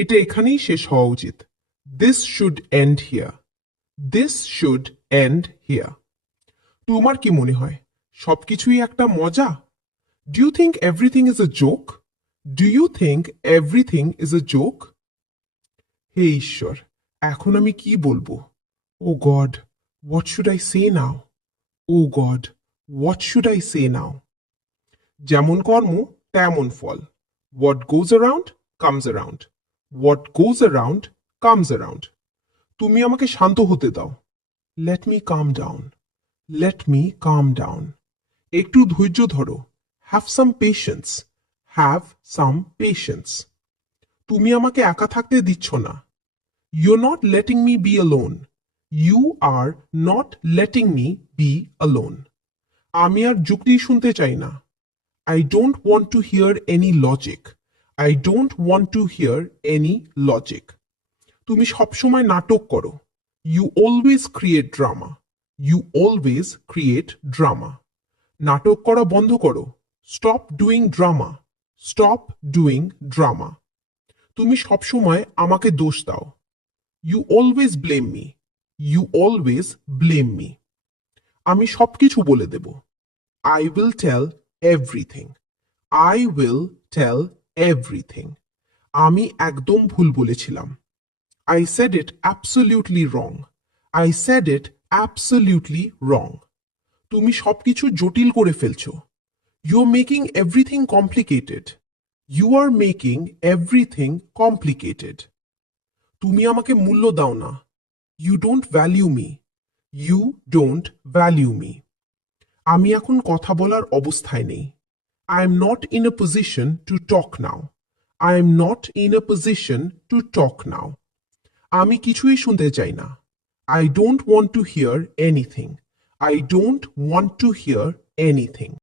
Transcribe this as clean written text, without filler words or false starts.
এটা এখানেই শেষ হওয়া উচিত। This should end here. This should end here. তোমার কি মনে হয় সবকিছুই একটা মজা? Do you think everything is a joke? Do you think everything is a joke? হে ঈশ্বর, এখন আমি কি বলবো? Oh God, what should I say now? Oh God, what should I say now? যেমন কর্ম তেমন ফল। What goes around comes around. What goes around comes around. তুমি আমাকে শান্ত হতে দাও। Let me calm down. Let me calm down. একটু ধৈর্য ধরো। Have some patience. Have some patience. তুমি আমাকে একা থাকতে দিচ্ছ না। You're not letting me be alone. You are not letting me be alone. আমি আর যুক্তি শুনতে চাই না। I don't want to hear any logic. I don't want to hear any logic. তুমি সবসময় নাটক করো। You always create drama. You always create drama. নাটক করা বন্ধ করো। Stop doing drama. Stop doing drama. তুমি সবসময় আমাকে দোষ দাও। You always blame me. You always blame me. আমি সবকিছু বলে দেব। I will tell everything. I will tell everything. আমি একদম ভুল বলেছিলাম। I said it absolutely wrong. I said it absolutely wrong. তুমি সবকিছু জটিল করে ফেলছো। You're making everything complicated. You are making everything complicated. তুমি আমাকে মূল্য দাও না। You don't value me. You don't value me. আমি এখন কথা বলার অবস্থায় নেই। I am not in a position to talk now. I am not in a position to talk now. আমি কিছুই শুনতে চাই না। I don't want to hear anything. I don't want to hear anything.